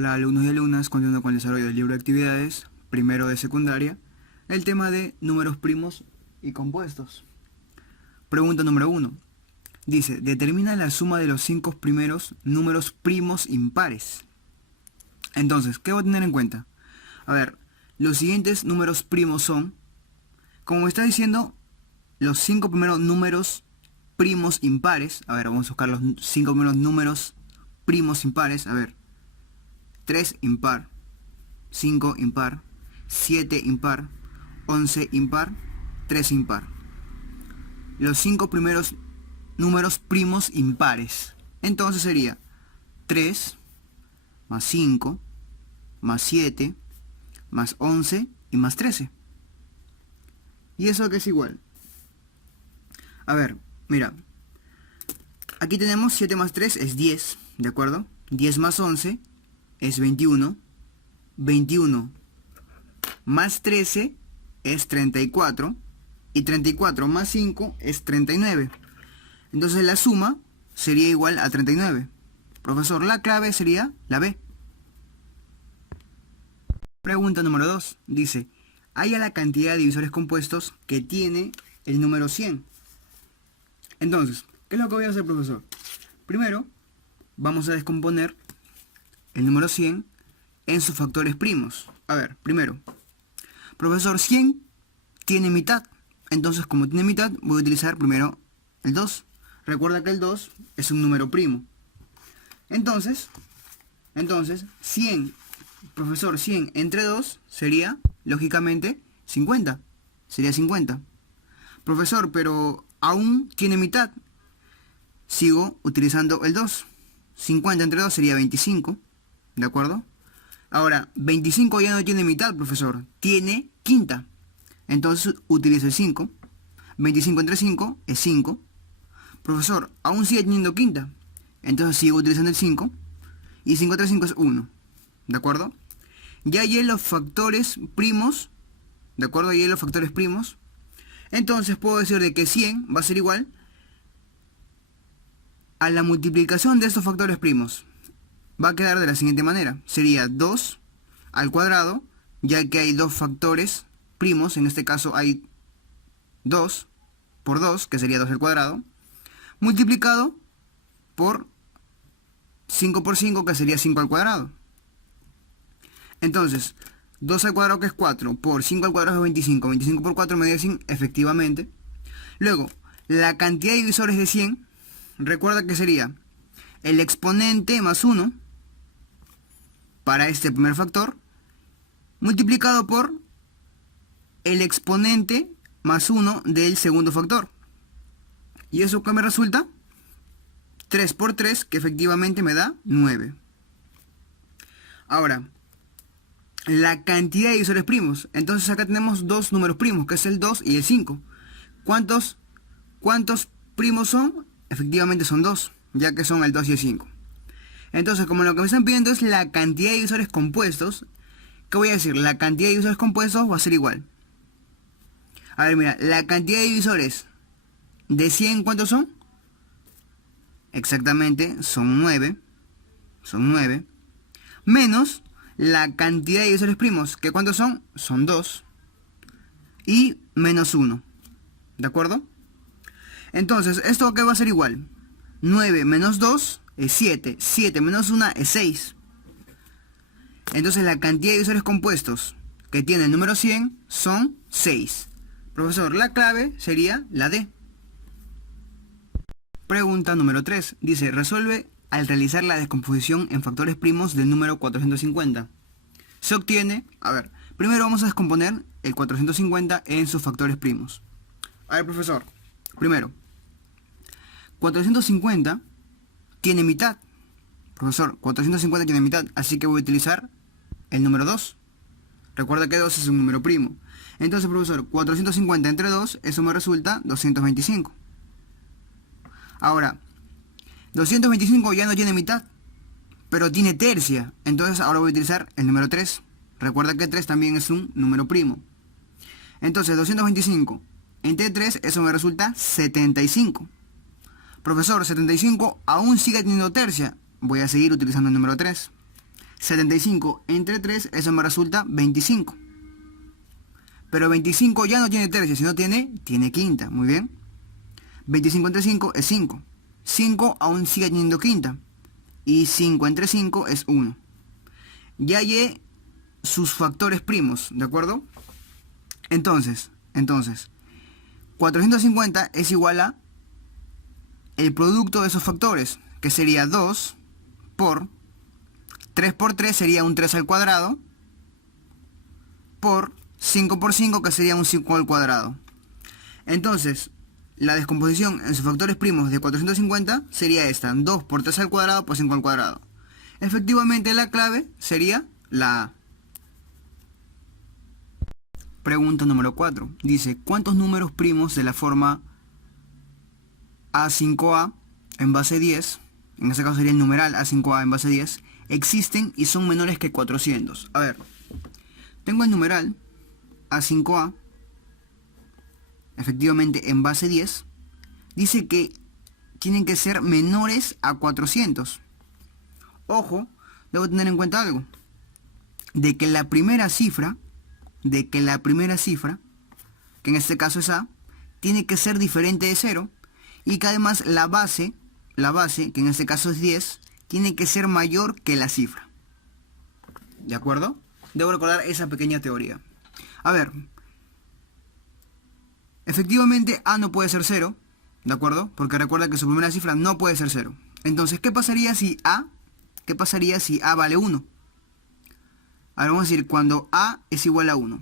Hola alumnos y alumnas, continuando con el desarrollo del libro de actividades, primero de secundaria, el tema de números primos y compuestos. Pregunta número 1. Dice, determina la suma de los 5 primeros números primos impares. Entonces, ¿qué voy a tener en cuenta? A ver, los siguientes números primos son, como me está diciendo, los 5 primeros números primos impares. A ver, vamos a buscar los 5 primeros números primos impares. A ver, 3 impar, 5 impar, 7 impar, 11 impar, 3 impar. Los 5 primeros números primos impares. Entonces sería 3 más 5 más 7 más 11 y más 13. ¿Y eso qué es igual? A ver, mira. Aquí tenemos 7 más 3 es 10, ¿de acuerdo? 10 más 11 es 21. 21 más 13 es 34. Y 34 más 5 es 39. Entonces la suma sería igual a 39. Profesor, la clave sería la B. Pregunta número 2. Dice, halla la cantidad de divisores compuestos que tiene el número 100. Entonces, ¿qué es lo que voy a hacer, profesor? Primero, vamos a descomponer el número 100 en sus factores primos. A ver, primero, profesor, 100 tiene mitad. Entonces, como tiene mitad, voy a utilizar primero el 2. Recuerda que el 2 es un número primo. Entonces, 100, profesor, 100 entre 2 sería, lógicamente, 50. Sería 50. Profesor, pero aún tiene mitad. Sigo utilizando el 2. 50 entre 2 sería 25. ¿De acuerdo? Ahora, 25 ya no tiene mitad, profesor. Tiene quinta. Entonces utilizo el 5. 25 entre 5 es 5. Profesor, aún sigue teniendo quinta. Entonces sigo utilizando el 5. Y 5 entre 5 es 1. ¿De acuerdo? Ya hay los factores primos. ¿De acuerdo? Ya hay los factores primos. Entonces puedo decir de que 100 va a ser igual a la multiplicación de estos factores primos. Va a quedar de la siguiente manera. Sería 2 al cuadrado, ya que hay dos factores primos. En este caso hay 2 por 2, que sería 2 al cuadrado, multiplicado por 5 por 5, que sería 5 al cuadrado. Entonces, 2 al cuadrado, que es 4, por 5 al cuadrado es 25. 25 por 4 me dio 100, efectivamente. Luego, la cantidad de divisores de 100, recuerda que sería el exponente más 1 para este primer factor, multiplicado por el exponente más 1 del segundo factor. ¿Y eso qué me resulta? 3 por 3, que efectivamente me da 9. Ahora, la cantidad de divisores primos. Entonces acá tenemos dos números primos, que es el 2 y el 5. ¿Cuántos primos son? Efectivamente son 2, ya que son el 2 y el 5. Entonces, como lo que me están pidiendo es la cantidad de divisores compuestos, ¿qué voy a decir? La cantidad de divisores compuestos va a ser igual. A ver, mira, la cantidad de divisores de 100, ¿cuántos son? Exactamente, son 9. Son 9. Menos la cantidad de divisores primos, ¿que cuántos son? Son 2. Y menos 1. ¿De acuerdo? Entonces, ¿esto qué va a ser igual? 9 menos 2 es 7. 7 menos 1 es 6. Entonces, la cantidad de divisores compuestos que tiene el número 100 son 6. Profesor, la clave sería la D. Pregunta número 3. Dice, resuelve al realizar la descomposición en factores primos del número 450. Se obtiene, a ver, primero vamos a descomponer el 450 en sus factores primos. A ver, profesor, primero, 450 tiene mitad. Profesor, 450 tiene mitad, así que voy a utilizar el número 2. Recuerda que 2 es un número primo. Entonces, profesor, 450 entre 2, eso me resulta 225. Ahora, 225 ya no tiene mitad, pero tiene tercia. Entonces ahora voy a utilizar el número 3. Recuerda que 3 también es un número primo. Entonces 225 entre 3, eso me resulta 75. Profesor, 75 aún sigue teniendo tercia. Voy a seguir utilizando el número 3. 75 entre 3, eso me resulta 25. Pero 25 ya no tiene tercia, sino tiene quinta, muy bien. 25 entre 5 es 5. 5 aún sigue teniendo quinta. Y 5 entre 5 es 1. Ya hallé sus factores primos, ¿de acuerdo? Entonces, 450 es igual a el producto de esos factores, que sería 2 por 3 por 3 sería un 3 al cuadrado, por 5 por 5 que sería un 5 al cuadrado. Entonces, la descomposición en sus factores primos de 450 sería esta, 2 por 3 al cuadrado por 5 al cuadrado. Efectivamente la clave sería la A. Pregunta número 4. Dice, ¿cuántos números primos de la forma A5A en base 10, en este caso sería el numeral A5A en base 10, existen y son menores que 400? A ver, tengo el numeral A5A, efectivamente en base 10, dice que tienen que ser menores a 400. Ojo, debo tener en cuenta algo, de que la primera cifra, que en este caso es A, tiene que ser diferente de 0, y que además la base, que en este caso es 10, tiene que ser mayor que la cifra. ¿De acuerdo? Debo recordar esa pequeña teoría. A ver, efectivamente A no puede ser 0, ¿de acuerdo? Porque recuerda que su primera cifra no puede ser 0. Entonces, ¿qué pasaría si A vale 1? Ahora vamos a decir cuando A es igual a 1.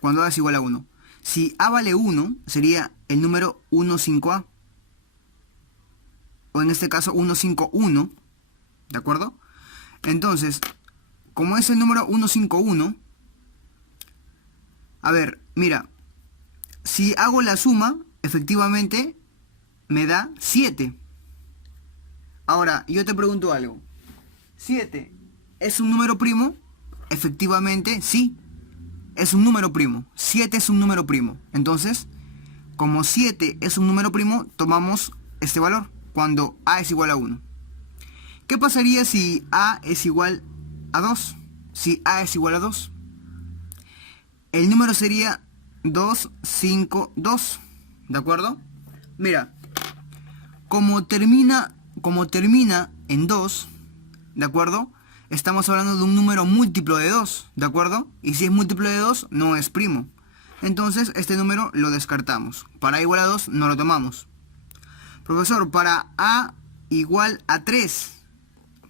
Cuando A es igual a 1. Si A vale 1, sería el número 15A. O en este caso 151. ¿De acuerdo? Entonces, como es el número 151, a ver, mira, si hago la suma, efectivamente me da 7. Ahora, yo te pregunto algo. ¿7 es un número primo? Efectivamente, sí. Es un número primo. 7 es un número primo. Entonces, como 7 es un número primo, tomamos este valor cuando A es igual a 1. ¿Qué pasaría si A es igual a 2? Si A es igual a 2. El número sería 252. ¿De acuerdo? Mira, como termina en 2, ¿de acuerdo? Estamos hablando de un número múltiplo de 2, ¿de acuerdo? Y si es múltiplo de 2, no es primo. Entonces, este número lo descartamos. Para A igual a 2, no lo tomamos. Profesor, para A igual a 3.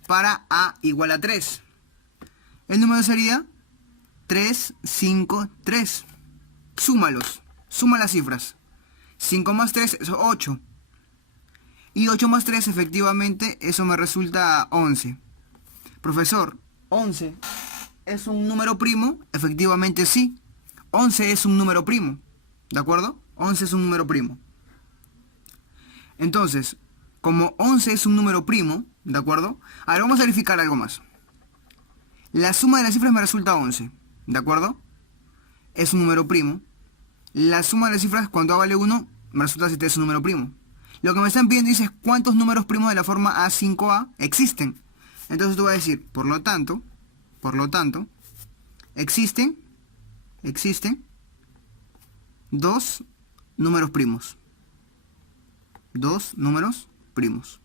Para A igual a 3. El número sería 353. Súmalos. Suma las cifras. 5 más 3 es 8. Y 8 más 3, efectivamente, eso me resulta 11. Profesor, 11 es un número primo. Efectivamente sí. 11 es un número primo. ¿De acuerdo? 11 es un número primo. Entonces, como 11 es un número primo, ¿de acuerdo? Ahora vamos a verificar algo más. La suma de las cifras me resulta 11. ¿De acuerdo? Es un número primo. La suma de las cifras cuando A vale 1 me resulta 7, es un número primo. Lo que me están pidiendo es cuántos números primos de la forma A5A existen. Entonces tú vas a decir, por lo tanto, existen dos números primos. Dos números primos.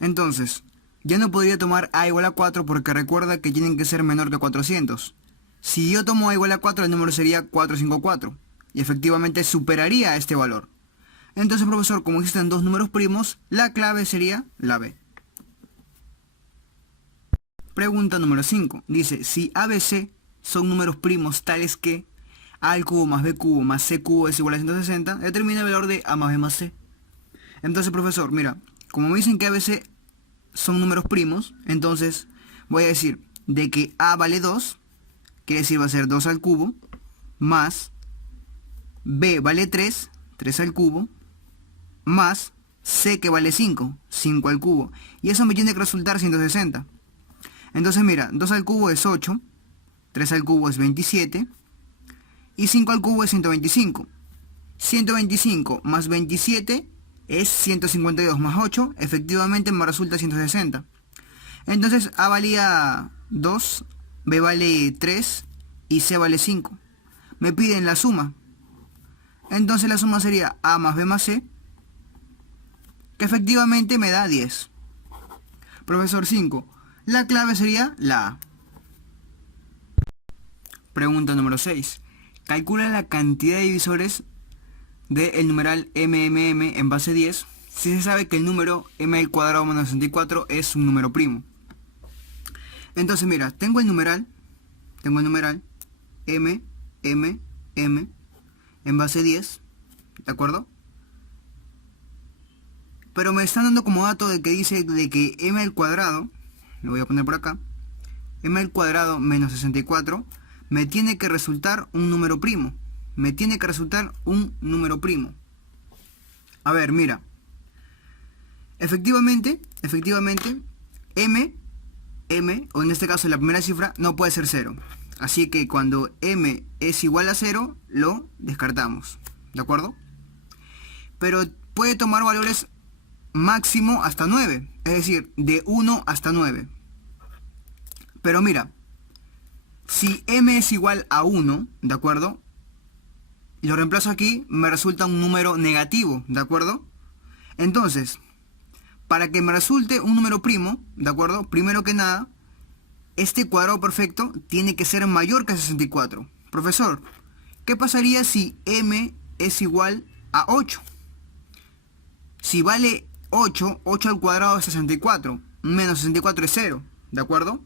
Entonces, ya no podría tomar A igual a 4 porque recuerda que tienen que ser menor que 400. Si yo tomo A igual a 4, el número sería 454. Y efectivamente superaría este valor. Entonces, profesor, como existen dos números primos, la clave sería la B. Pregunta número 5. Dice, si A, B, C son números primos tales que A al cubo más B cubo más C cubo es igual a 160, determina el valor de A más B más C. Entonces, profesor, mira, como me dicen que A, B, C son números primos, entonces voy a decir de que A vale 2, quiere decir va a ser 2 al cubo, más B vale 3, 3 al cubo, más C que vale 5, 5 al cubo. Y eso me tiene que resultar 160. Entonces mira, 2 al cubo es 8, 3 al cubo es 27, y 5 al cubo es 125. 125 más 27 es 152 más 8, efectivamente me resulta 160. Entonces A valía 2, B vale 3 y C vale 5. Me piden la suma. Entonces la suma sería A más B más C, que efectivamente me da 10. Profesor 5. La clave sería la A. Pregunta número 6. Calcula la cantidad de divisores del numeral MMM en base 10 si se sabe que el número m al cuadrado menos 64 es un número primo. Entonces mira, tengo el numeral m en base 10, ¿de acuerdo? Pero me están dando como dato de que dice de que m al cuadrado, lo voy a poner por acá, m al cuadrado menos 64 me tiene que resultar un número primo. A ver, mira. Efectivamente, m, o en este caso la primera cifra, no puede ser 0. Así que cuando m es igual a 0, lo descartamos. ¿De acuerdo? Pero puede tomar valores máximo hasta 9. Es decir, de 1 hasta 9. Pero mira, si m es igual a 1, ¿de acuerdo? Y lo reemplazo aquí, me resulta un número negativo, ¿de acuerdo? Entonces, para que me resulte un número primo, ¿de acuerdo? Primero que nada, este cuadrado perfecto tiene que ser mayor que 64. Profesor, ¿qué pasaría si m es igual a 8? Si vale 8, 8 al cuadrado es 64, menos 64 es 0, ¿de acuerdo?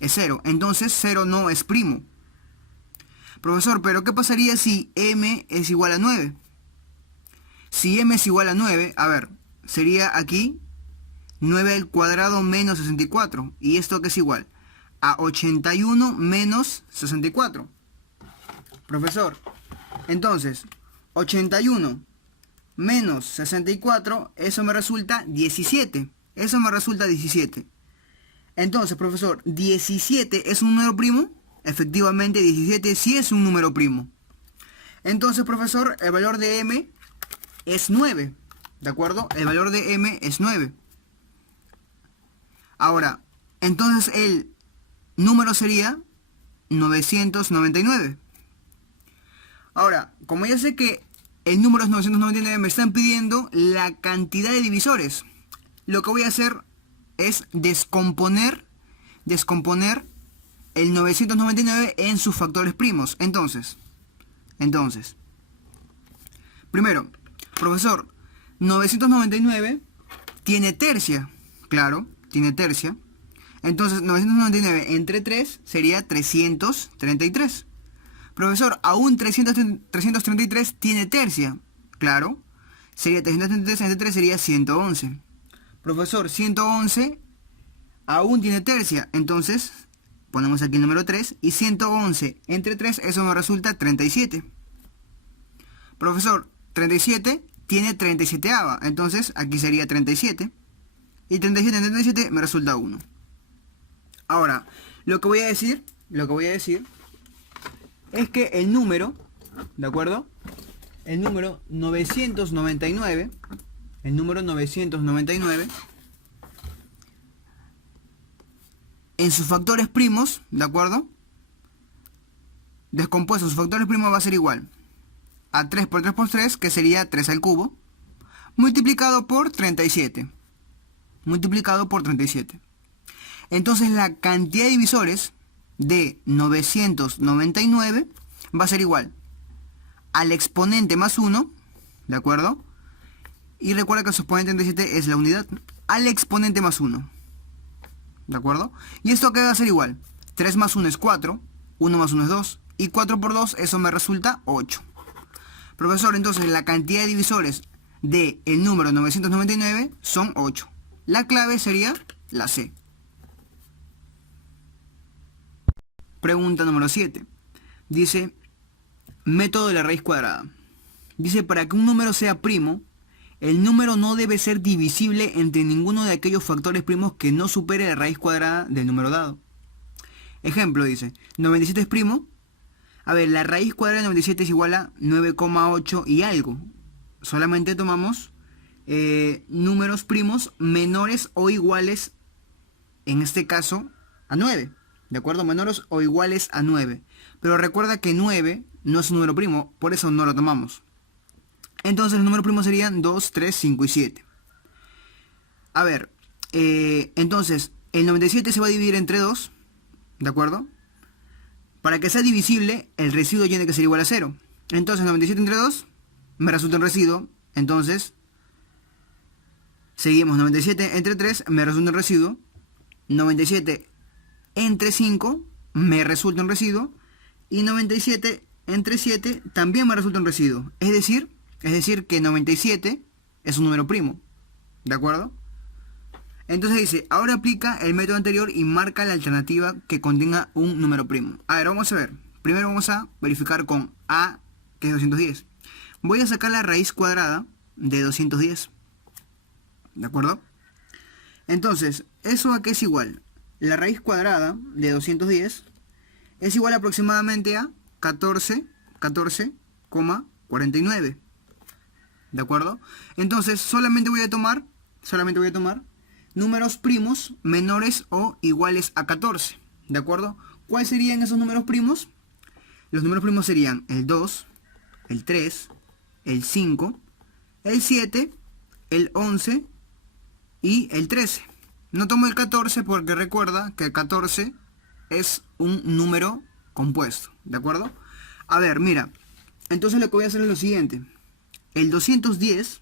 Es 0, entonces 0 no es primo. Profesor, ¿pero qué pasaría si m es igual a 9? Si m es igual a 9, a ver, sería aquí 9 al cuadrado menos 64. ¿Y esto qué es igual? A 81 menos 64. Profesor, entonces, 81 menos 64, eso me resulta 17. Entonces, profesor, ¿17 es un número primo? Efectivamente, 17 sí es un número primo. Entonces, profesor, el valor de m es 9. ¿De acuerdo? El valor de m es 9. Ahora, entonces el número sería 999. Ahora, como ya sé que el número es 999, me están pidiendo la cantidad de divisores. Lo que voy a hacer es descomponer el 999 en sus factores primos. Entonces, primero, profesor, 999 tiene tercia. Claro, tiene tercia. Entonces, 999 entre 3 sería 333. Profesor, aún 333 tiene tercia. Claro, sería 333 entre 3 sería 111. Profesor, 111 aún tiene tercia. Entonces, ponemos aquí el número 3 y 111 entre 3, eso nos resulta 37. Profesor, 37 tiene 37ava, entonces aquí sería 37. Y 37 entre 37 me resulta 1. Ahora, lo que voy a decir es que el número, ¿de acuerdo? El número 999, en sus factores primos, ¿de acuerdo? Descompuesto en sus factores primos va a ser igual a 3 por 3 por 3, que sería 3 al cubo, multiplicado por 37. Entonces la cantidad de divisores de 999 va a ser igual al exponente más 1, ¿de acuerdo? Y recuerda que el exponente 37 es la unidad, al exponente más 1. ¿De acuerdo? ¿Y esto qué va a ser igual? 3 más 1 es 4, 1 más 1 es 2, y 4 por 2, eso me resulta 8. Profesor, entonces la cantidad de divisores del número 999 son 8. La clave sería la C. Pregunta número 7. Dice, método de la raíz cuadrada. Dice, para que un número sea primo, el número no debe ser divisible entre ninguno de aquellos factores primos que no supere la raíz cuadrada del número dado. Ejemplo, dice, 97 es primo. A ver, la raíz cuadrada de 97 es igual a 9,8 y algo. Solamente tomamos números primos menores o iguales en este caso, a 9. ¿De acuerdo? Menores o iguales a 9. Pero recuerda que 9 no es un número primo, por eso no lo tomamos. Entonces los números primos serían 2, 3, 5 y 7. A ver, entonces el 97 se va a dividir entre 2, ¿de acuerdo? Para que sea divisible, el residuo tiene que ser igual a 0. Entonces 97 entre 2 me resulta un residuo. Entonces, seguimos, 97 entre 3 me resulta un residuo. 97 entre 5 me resulta un residuo. Y 97 entre 7 también me resulta un residuo. Es decir que 97 es un número primo. ¿De acuerdo? Entonces dice, ahora aplica el método anterior y marca la alternativa que contenga un número primo. A ver, vamos a ver. Primero vamos a verificar con A, que es 210. Voy a sacar la raíz cuadrada de 210. ¿De acuerdo? Entonces, ¿eso a qué es igual? La raíz cuadrada de 210 es igual aproximadamente a 14,49. ¿De acuerdo? Entonces, solamente voy a tomar números primos menores o iguales a 14. ¿De acuerdo? ¿Cuáles serían esos números primos? Los números primos serían el 2, el 3, el 5, el 7, el 11 y el 13. No tomo el 14 porque recuerda que el 14 es un número compuesto. ¿De acuerdo? A ver, mira. Entonces lo que voy a hacer es lo siguiente. El 210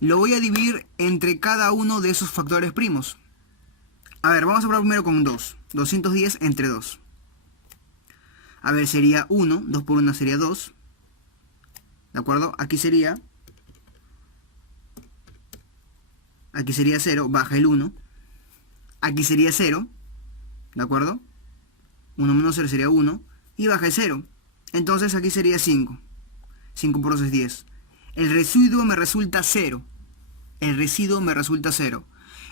lo voy a dividir entre cada uno de esos factores primos. A ver, vamos a probar primero con 2. 210 entre 2. A ver, sería 1. 2 por 1 sería 2. ¿De acuerdo? Aquí sería 0, baja el 1. Aquí sería 0. ¿De acuerdo? 1 menos 0 sería 1. Y baja el 0. Entonces aquí sería 5. 5 por 2 es 10. El residuo me resulta 0.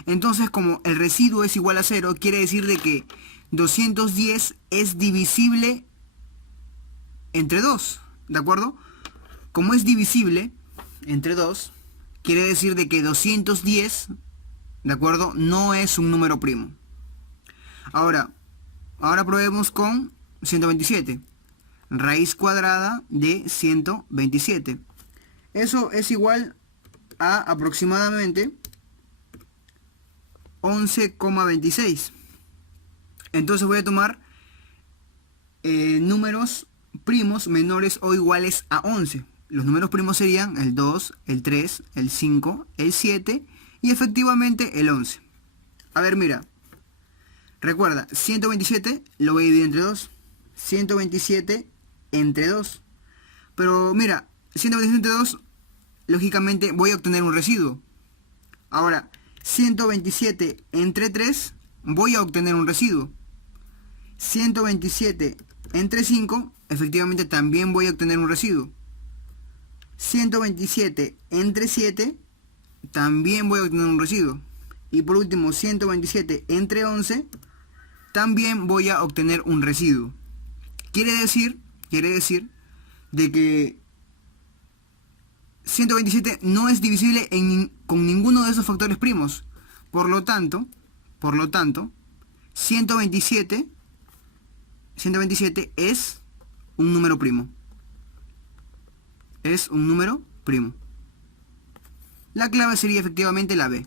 Entonces, como el residuo es igual a 0, quiere decir de que 210 es divisible entre 2. ¿De acuerdo? Como es divisible entre 2, quiere decir de que 210, ¿de acuerdo?, no es un número primo. Ahora probemos con 127. Raíz cuadrada de 127. Eso es igual a aproximadamente 11,26. Entonces voy a tomar números primos menores o iguales a 11. Los números primos serían el 2, el 3, el 5, el 7 y efectivamente el 11. A ver, mira. Recuerda, 127 lo voy a dividir entre 2. 127 entre 2. Pero mira, 127 entre 2, lógicamente voy a obtener un residuo. Ahora, 127 entre 3, voy a obtener un residuo. 127 entre 5, efectivamente también voy a obtener un residuo. 127 entre 7, también voy a obtener un residuo. Y por último, 127 entre 11, también voy a obtener un residuo. Quiere decir de que 127 no es divisible con ninguno de esos factores primos. Por lo tanto, 127 es un número primo. Es un número primo. La clave sería efectivamente la B.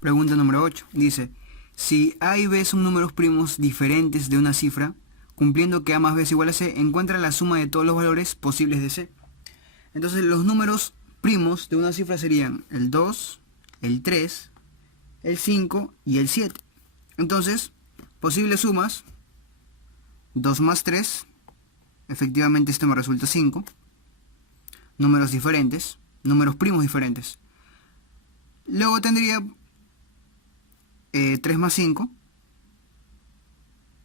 Pregunta número 8. Dice, si A y B son números primos diferentes de una cifra, cumpliendo que A más B es igual a C, encuentra la suma de todos los valores posibles de C. Entonces los números primos de una cifra serían el 2, el 3, el 5 y el 7. Entonces, posibles sumas, 2 más 3, efectivamente esto me resulta 5. Números diferentes, números primos diferentes. Luego tendría 3 más 5.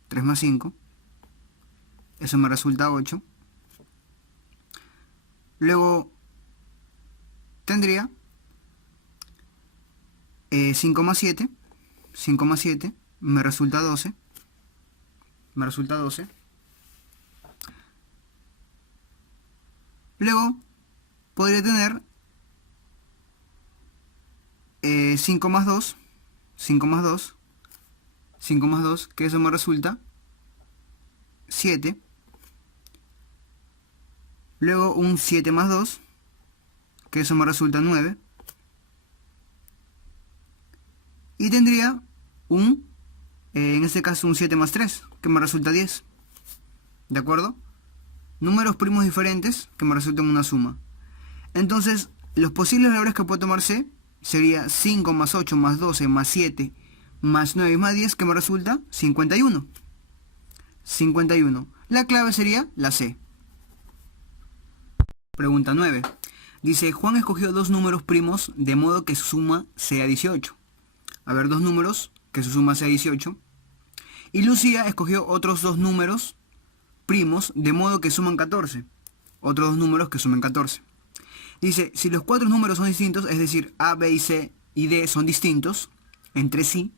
3 más 5. Eso me resulta 8. Luego tendría 5 más 7. 5 más 7 me resulta 12. Luego podría tener 5 más 2, 5 más 2, 5 más 2, que eso me resulta 7. Luego un 7 más 2, que eso me resulta 9. Y tendría en este caso un 7 más 3, que me resulta 10. ¿De acuerdo? Números primos diferentes que me resultan una suma. Entonces, los posibles valores que puedo tomar C sería 5 más 8 más 12 más 7 más 9 más 10, que me resulta 51. 51. La clave sería la C. Pregunta 9. Dice, Juan escogió dos números primos de modo que su suma sea 18. A ver, dos números que su suma sea 18. Y Lucía escogió otros dos números primos de modo que suman 14. Otros dos números que sumen 14. Dice, si los cuatro números son distintos, es decir, A, B y C y D son distintos entre sí,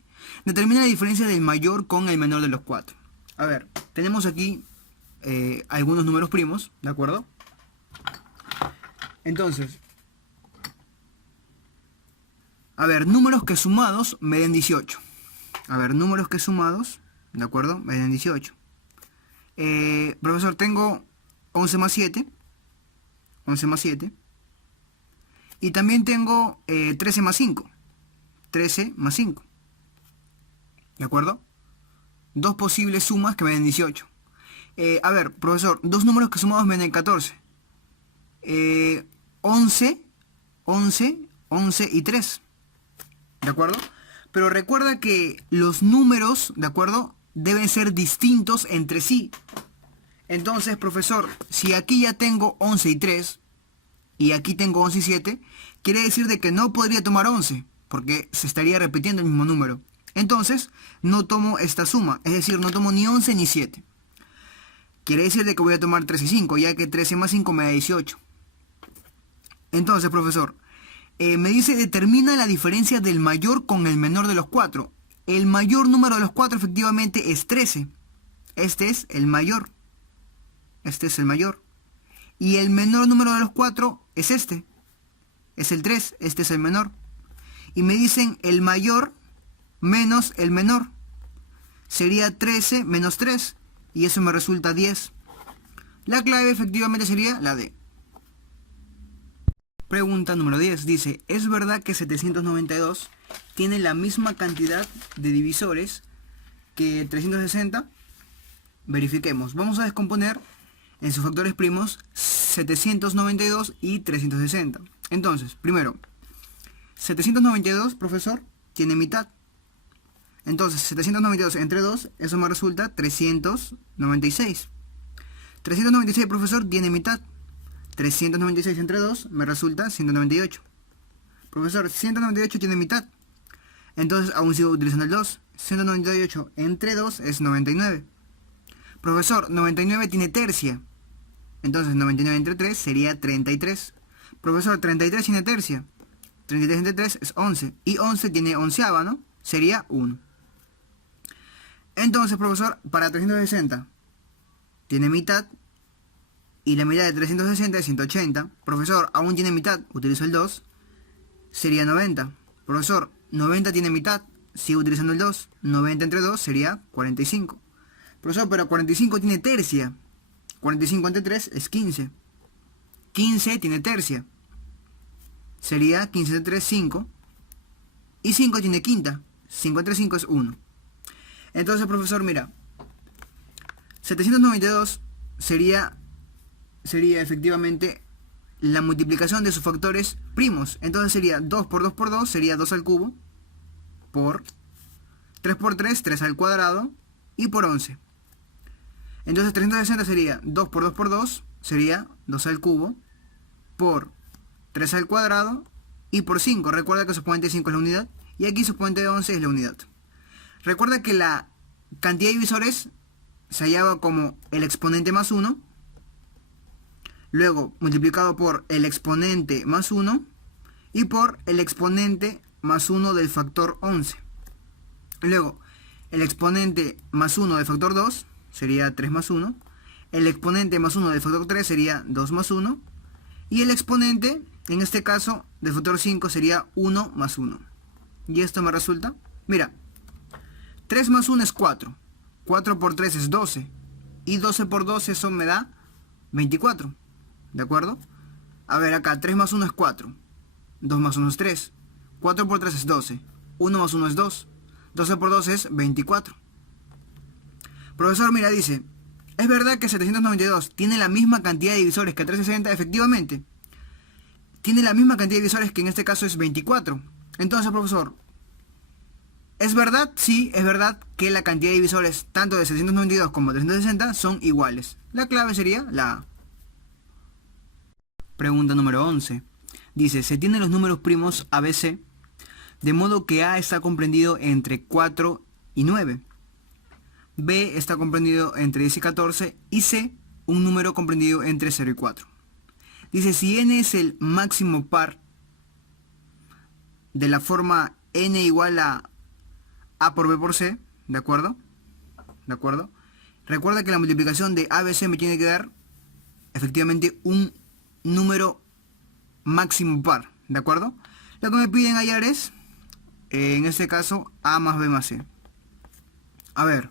determina la diferencia del mayor con el menor de los cuatro. A ver, tenemos aquí algunos números primos, ¿de acuerdo? Entonces, a ver, números que sumados me den 18. A ver, números que sumados, ¿de acuerdo? Me den 18. Profesor, tengo 11 más 7. 11 más 7. Y también tengo 13 más 5. 13 más 5. ¿De acuerdo? Dos posibles sumas que me den 18. A ver, profesor, dos números que sumados me den 14. 11, 11, 11 y 3. ¿De acuerdo? Pero recuerda que los números, ¿de acuerdo?, deben ser distintos entre sí. Entonces, profesor, si aquí ya tengo 11 y 3, y aquí tengo 11 y 7, quiere decir de que no podría tomar 11, porque se estaría repitiendo el mismo número. Entonces, no tomo esta suma, es decir, no tomo ni 11 ni 7. Quiere decir de que voy a tomar 3 y 5, ya que 13 más 5 me da 18. Entonces, profesor, me dice, determina la diferencia del mayor con el menor de los cuatro. El mayor número de los cuatro efectivamente es 13. Este es el mayor. Este es el mayor. Y el menor número de los cuatro es este. Es el 3. Este es el menor. Y me dicen el mayor menos el menor. Sería 13 menos 3. Y eso me resulta 10. La clave efectivamente sería la D. Pregunta número 10. Dice, ¿es verdad que 792 tiene la misma cantidad de divisores que 360? Verifiquemos. Vamos a descomponer en sus factores primos 792 y 360. Entonces, primero, 792, profesor, tiene mitad. Entonces, 792 entre 2, eso me resulta 396. 396, profesor, tiene mitad. 396 entre 2 me resulta 198. Profesor, 198 tiene mitad. Entonces aún sigo utilizando el 2. 198 entre 2 es 99. Profesor, 99 tiene tercia. Entonces 99 entre 3 sería 33. Profesor, 33 tiene tercia. 33 entre 3 es 11. Y 11 tiene onceava, ¿no? Sería 1. Entonces, profesor, para 360 tiene mitad. Y la mitad de 360 es 180. Profesor, aún tiene mitad. Utilizo el 2. Sería 90. Profesor, 90 tiene mitad. Sigo utilizando el 2. 90 entre 2 sería 45. Profesor, pero 45 tiene tercia. 45 entre 3 es 15. 15 tiene tercia. Sería 15 entre 3, 5. Y 5 tiene quinta. 5 entre 5 es 1. Entonces, profesor, mira. 792 sería efectivamente la multiplicación de sus factores primos. Entonces sería 2 por 2 por 2, sería 2 al cubo, por 3 por 3, 3 al cuadrado, y por 11. Entonces 360 sería 2 por 2 por 2, sería 2 al cubo, por 3 al cuadrado, y por 5. Recuerda que su exponente de 5 es la unidad, y aquí su exponente de 11 es la unidad. Recuerda que la cantidad de divisores se hallaba como el exponente más 1, luego multiplicado por el exponente más 1 y por el exponente más 1 del factor 11. Luego, el exponente más 1 del factor 2 sería 3 más 1. El exponente más 1 del factor 3 sería 2 más 1. Y el exponente, en este caso, del factor 5 sería 1 más 1. Y esto me resulta, mira, 3 más 1 es 4. 4 por 3 es 12. Y 12 por 12 eso me da 24. ¿De acuerdo? A ver, acá 3 más 1 es 4. 2 más 1 es 3. 4 por 3 es 12. 1 más 1 es 2. 12 por 12 es 24. Profesor, mira, dice, ¿es verdad que 792 tiene la misma cantidad de divisores que 360? Efectivamente. Tiene la misma cantidad de divisores, que en este caso es 24. Entonces, profesor, ¿es verdad? Sí, es verdad que la cantidad de divisores tanto de 792 como de 360 son iguales. La clave sería la A. Pregunta número 11. Dice, se tienen los números primos ABC, de modo que A está comprendido entre 4 y 9. B está comprendido entre 10 y 14. Y C, un número comprendido entre 0 y 4. Dice, si n es el máximo par de la forma n igual a por b por c, ¿de acuerdo? ¿De acuerdo? Recuerda que la multiplicación de ABC me tiene que dar efectivamente un número máximo par, ¿de acuerdo? Lo que me piden hallar es, en este caso, A más B más C. A ver,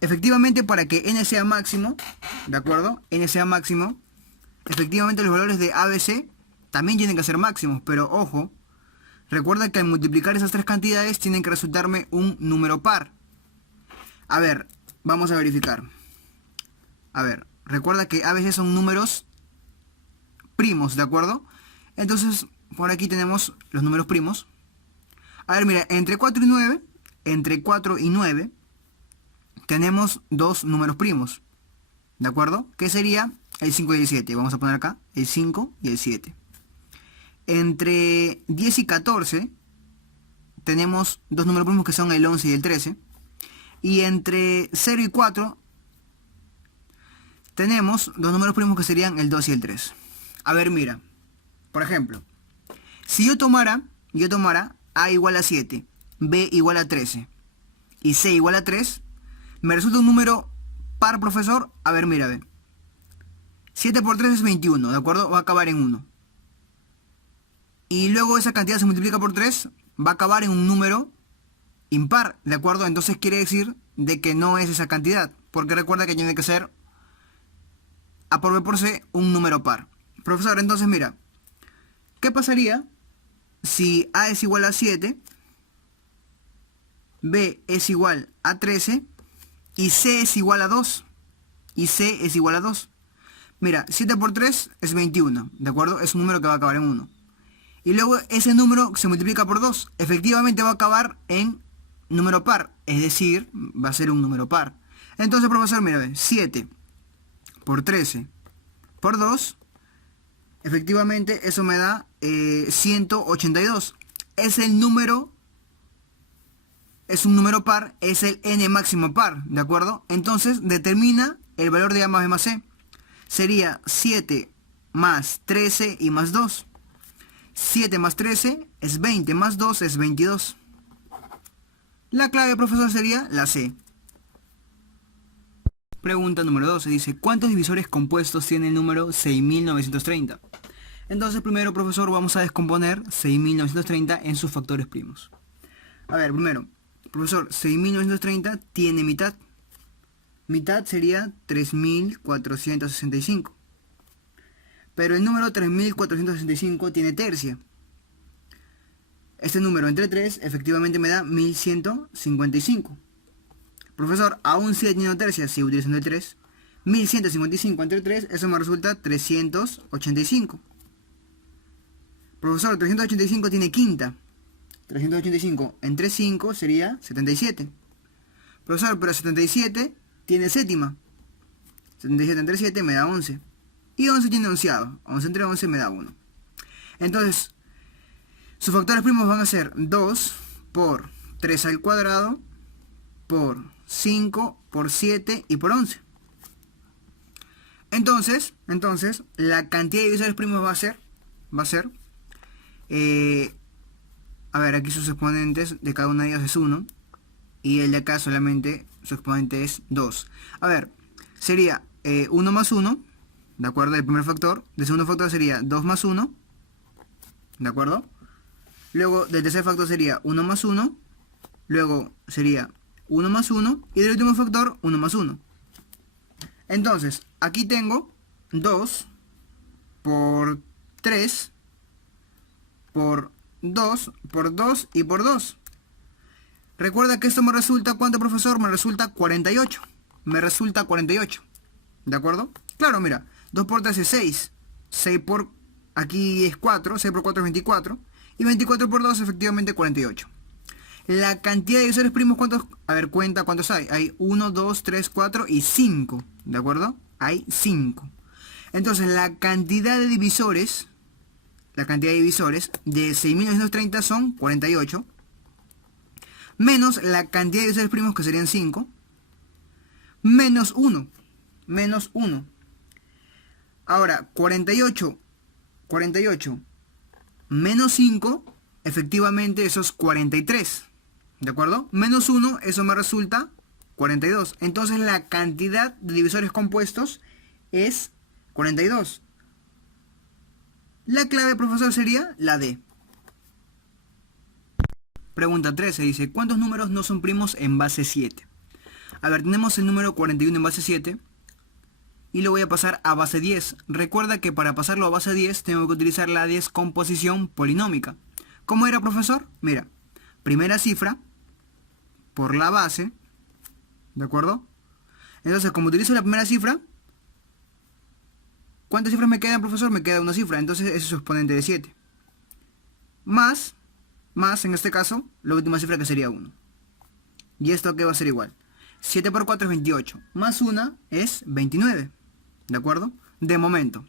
efectivamente para que n sea máximo, ¿de acuerdo? N sea máximo, efectivamente los valores de ABC también tienen que ser máximos, pero ojo, recuerda que al multiplicar esas tres cantidades tienen que resultarme un número par. A ver, vamos a verificar. A ver, recuerda que ABC son números primos, ¿de acuerdo? Entonces, por aquí tenemos los números primos. A ver, mira, entre 4 y 9, tenemos dos números primos, ¿de acuerdo? Que sería el 5 y el 7. Vamos a poner acá el 5 y el 7. Entre 10 y 14 tenemos dos números primos que son el 11 y el 13. Y entre 0 y 4 tenemos dos números primos que serían el 2 y el 3. A ver, mira, por ejemplo, si yo tomara A igual a 7, B igual a 13 y C igual a 3, me resulta un número par, profesor. A ver, mira, ve. 7 por 3 es 21, ¿de acuerdo? Va a acabar en 1. Y luego esa cantidad se multiplica por 3, va a acabar en un número impar, ¿de acuerdo? Entonces quiere decir de que no es esa cantidad, porque recuerda que tiene que ser A por B por C un número par. Profesor, entonces mira, ¿qué pasaría si A es igual a 7, B es igual a 13 y C es igual a 2? Y C es igual a 2. Mira, 7 por 3 es 21, ¿de acuerdo? Es un número que va a acabar en 1. Y luego ese número se multiplica por 2. Efectivamente va a acabar en número par, es decir, va a ser un número par. Entonces, profesor, mira, ve, 7 por 13 por 2, efectivamente eso me da 182. Es el número, es un número par, es el n máximo par, ¿de acuerdo? Entonces determina el valor de A más B más C. Sería 7 más 13 y más 2. 7 más 13 es 20, más 2 es 22. La clave, profesor, sería la C. Pregunta número 12. Dice, ¿cuántos divisores compuestos tiene el número 6930? Entonces, primero, profesor, vamos a descomponer 6930 en sus factores primos. A ver, primero, profesor, 6930 tiene mitad. Mitad sería 3465. Pero el número 3465 tiene tercia. Este número entre 3 efectivamente me da 1155. Profesor, aún sigue teniendo tercia, sigue utilizando el 3. 1155 entre 3, eso me resulta 385. Profesor, 385 tiene quinta. 385 entre 5 sería 77. Profesor, pero 77 tiene séptima. 77 entre 7 me da 11. Y 11 tiene onceavo. 11 entre 11 me da 1. Entonces, sus factores primos van a ser 2 por 3 al cuadrado, por 5, por 7 y por 11. Entonces, la cantidad de divisores primos va a ser, a ver, aquí sus exponentes de cada una de ellas es 1. Y el de acá solamente su exponente es 2. A ver, sería 1 más 1, ¿de acuerdo? El primer factor. El segundo factor sería 2 más 1, ¿de acuerdo? Luego del tercer factor sería 1 más 1. Luego sería 1 más 1. Y del último factor 1 más 1. Entonces, aquí tengo 2 por 3 por 2 por 2 y por 2. Recuerda que esto me resulta, ¿cuánto, profesor? Me resulta 48. Me resulta 48. ¿De acuerdo? Claro, mira, 2 por 3 es 6. 6 por... Aquí es 4. 6 por 4 es 24. Y 24 por 2 efectivamente 48. La cantidad de divisores primos, ¿cuántos? A ver, cuenta cuántos hay. Hay 1, 2, 3, 4 y 5. ¿De acuerdo? Hay 5. Entonces, la cantidad de divisores de 6.930 son 48. Menos la cantidad de divisores primos, que serían 5. Menos 1. Menos 1. Ahora, 48 menos 5, efectivamente eso es 43. ¿De acuerdo? Menos 1, eso me resulta 42. Entonces la cantidad de divisores compuestos es 42. La clave, profesor, sería la D. Pregunta 13 dice, ¿cuántos números no son primos en base 7? A ver, tenemos el número 41 en base 7 y lo voy a pasar a base 10. Recuerda que para pasarlo a base 10 tengo que utilizar la descomposición polinómica. ¿Cómo era, profesor? Mira, primera cifra por la base, ¿de acuerdo? Entonces, como utilizo la primera cifra, ¿cuántas cifras me quedan, profesor? Me queda una cifra, entonces ese es su exponente de 7. Más, en este caso, la última cifra, que sería 1. ¿Y esto qué va a ser igual? 7 por 4 es 28, más 1 es 29, ¿de acuerdo? De momento.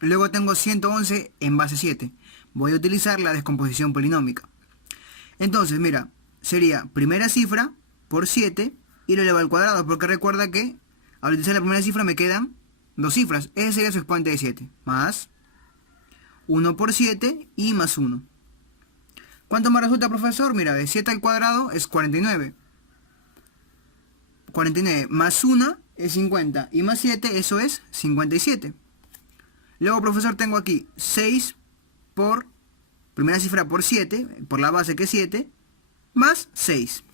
Luego tengo 111 en base 7. Voy a utilizar la descomposición polinómica. Entonces, mira, sería primera cifra por 7 y lo elevo al cuadrado, porque recuerda que al utilizar la primera cifra me quedan dos cifras. Ese sería su exponente de 7. Más 1 por 7 y más 1. ¿Cuánto me resulta, profesor? Mira, de 7 al cuadrado es 49. 49 más 1 es 50. Y más 7, eso es 57. Luego, profesor, tengo aquí 6 por primera cifra por 7, por la base que es 7, más 6.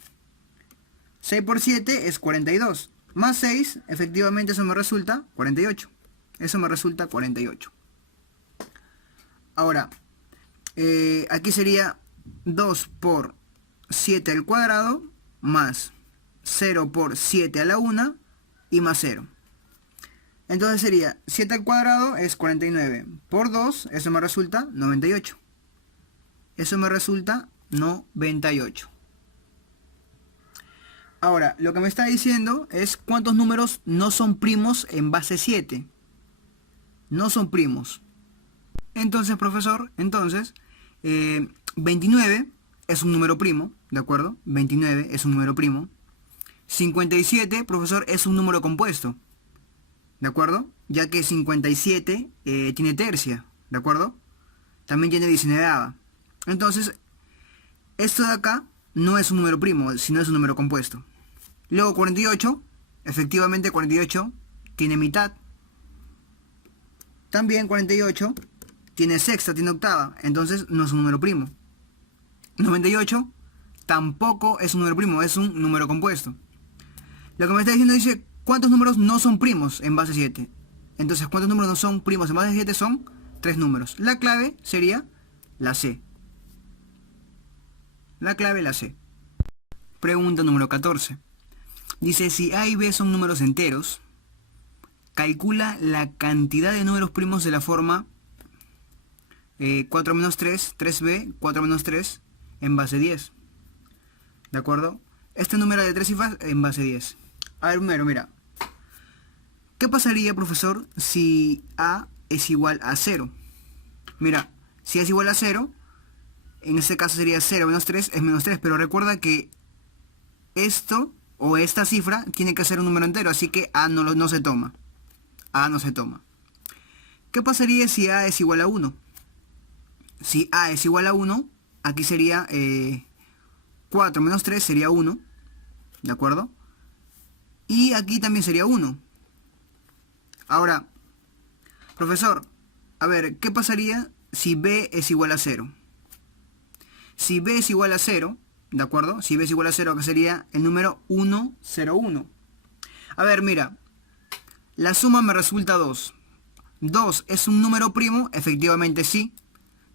6 por 7 es 42. Más 6, efectivamente eso me resulta 48. Eso me resulta 48. Ahora, aquí sería 2 por 7 al cuadrado, más 0 por 7 a la 1 y más 0. Entonces sería 7 al cuadrado es 49. Por 2, eso me resulta 98. Eso me resulta 98. Ahora, lo que me está diciendo es cuántos números no son primos en base 7. No son primos. Entonces, profesor, 29 es un número primo, ¿de acuerdo? 29 es un número primo. 57, profesor, es un número compuesto, ¿de acuerdo? Ya que 57 tiene tercia, ¿de acuerdo? También tiene 19ava. Entonces, esto de acá no es un número primo, sino es un número compuesto. Luego 48, efectivamente 48 tiene mitad. También 48 tiene sexta, tiene octava, entonces no es un número primo. 98 tampoco es un número primo, es un número compuesto. Lo que me está diciendo dice, ¿cuántos números no son primos en base 7? Entonces, ¿cuántos números no son primos en base 7? Son 3 números. La clave sería la C. La clave, la C. Pregunta número 14. Dice, si A y B son números enteros, calcula la cantidad de números primos de la forma 4 menos 3, 3b, 4 menos 3 en base 10. ¿De acuerdo? Este número de 3 cifras en base 10. A ver, primero, mira. ¿Qué pasaría, profesor, si A es igual a 0? Mira, si A es igual a 0, en este caso sería 0 menos 3 es menos 3, pero recuerda que esto o esta cifra tiene que ser un número entero, así que A no se toma. A no se toma. ¿Qué pasaría si A es igual a 1? Si A es igual a 1, aquí sería 4 menos 3 sería 1, ¿de acuerdo? Y aquí también sería 1. Ahora, profesor, a ver, ¿qué pasaría si B es igual a 0? Si b es igual a 0, ¿de acuerdo? Si b es igual a 0, acá sería el número 101. A ver, mira, la suma me resulta 2. 2 es un número primo, efectivamente sí,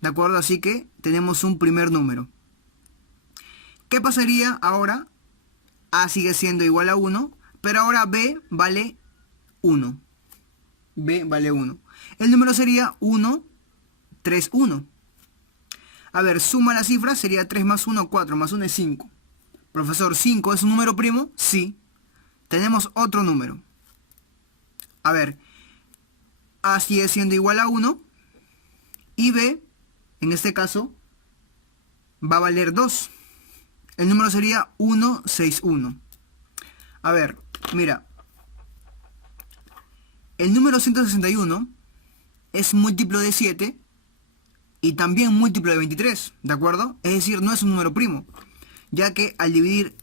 ¿de acuerdo? Así que tenemos un primer número. ¿Qué pasaría ahora? A sigue siendo igual a 1, pero ahora b vale 1. B vale 1. El número sería 1, 3, 1. A ver, suma las cifras, sería 3 más 1, 4, más 1 es 5. Profesor, ¿5 es un número primo? Sí. Tenemos otro número. A ver, A sigue siendo igual a 1 y B, en este caso, va a valer 2. El número sería 1, 6, 1. A ver, mira. El número 161 es múltiplo de 7 y también múltiplo de 23, ¿de acuerdo? Es decir, no es un número primo, ya que al dividir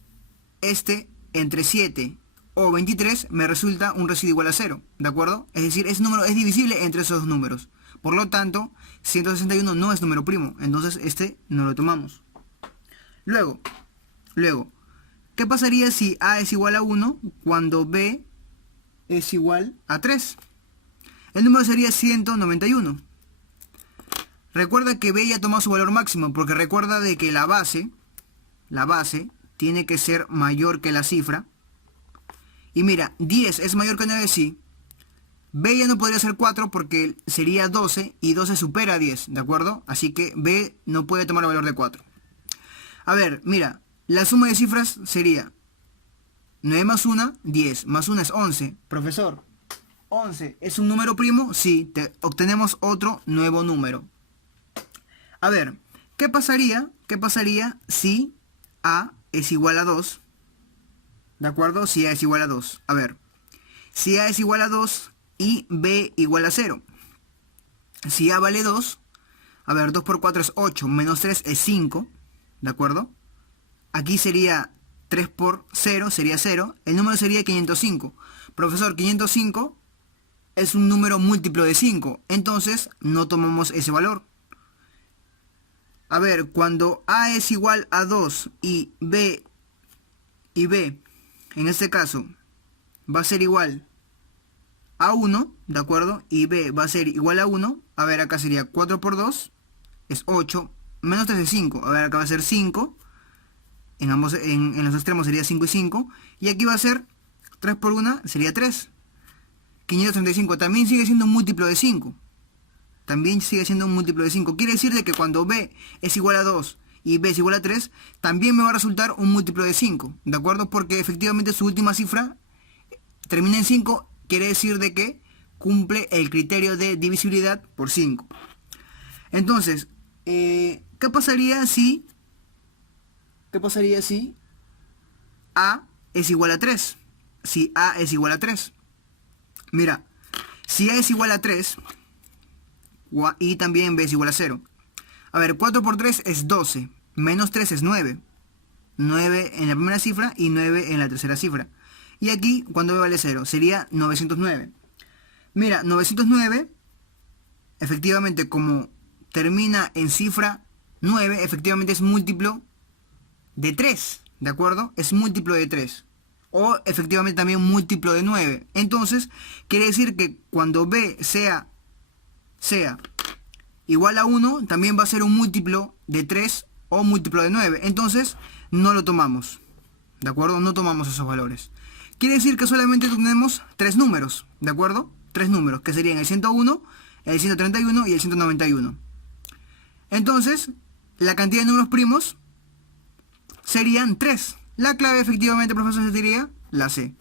este entre 7 o 23 me resulta un residuo igual a 0, ¿de acuerdo? Es decir, ese número es divisible entre esos dos números. Por lo tanto, 161 no es número primo, entonces este no lo tomamos. Luego, ¿qué pasaría si A es igual a 1 cuando B es igual a 3? El número sería 191. Recuerda que B ya toma su valor máximo, porque recuerda de que la base tiene que ser mayor que la cifra. Y mira, 10 es mayor que 9, sí. B ya no podría ser 4 porque sería 12 y 12 supera a 10, ¿de acuerdo? Así que B no puede tomar el valor de 4. A ver, mira, la suma de cifras sería 9 más 1, 10, más 1 es 11. Profesor, 11 es un número primo, sí, obtenemos otro nuevo número. A ver, ¿qué pasaría si A es igual a 2? ¿De acuerdo? Si A es igual a 2. A ver, si A es igual a 2 y B igual a 0. Si A vale 2, a ver, 2 por 4 es 8, menos 3 es 5, ¿de acuerdo? Aquí sería 3 por 0, sería 0. El número sería 505. Profesor, 505 es un número múltiplo de 5, entonces no tomamos ese valor. A ver, cuando A es igual a 2 y B, en este caso, va a ser igual a 1, ¿de acuerdo? Y B va a ser igual a 1. A ver, acá sería 4 por 2, es 8, menos 3 es 5. A ver, acá va a ser 5. En los extremos sería 5 y 5. Y aquí va a ser 3 por 1, sería 3. 535 también sigue siendo un múltiplo de 5. También sigue siendo un múltiplo de 5. Quiere decir de que cuando B es igual a 2 y B es igual a 3, también me va a resultar un múltiplo de 5. ¿De acuerdo? Porque efectivamente su última cifra termina en 5. Quiere decir de que cumple el criterio de divisibilidad por 5. Entonces, ¿qué pasaría si A es igual a 3? Si A es igual a 3. Mira, si A es igual a 3... y también B es igual a 0. A ver, 4 por 3 es 12. Menos 3 es 9. 9 en la primera cifra y 9 en la tercera cifra. Y aquí, cuando B vale 0, sería 909. Mira, 909, efectivamente, como termina en cifra 9, efectivamente es múltiplo de 3. ¿De acuerdo? Es múltiplo de 3. O efectivamente también múltiplo de 9. Entonces, quiere decir que cuando B sea igual a 1, también va a ser un múltiplo de 3 o múltiplo de 9. Entonces, no lo tomamos. ¿De acuerdo? No tomamos esos valores. Quiere decir que solamente tenemos 3 números. ¿De acuerdo? 3 números, que serían el 101, el 131 y el 191. Entonces, la cantidad de números primos serían 3. La clave efectivamente, profesor, sería la C.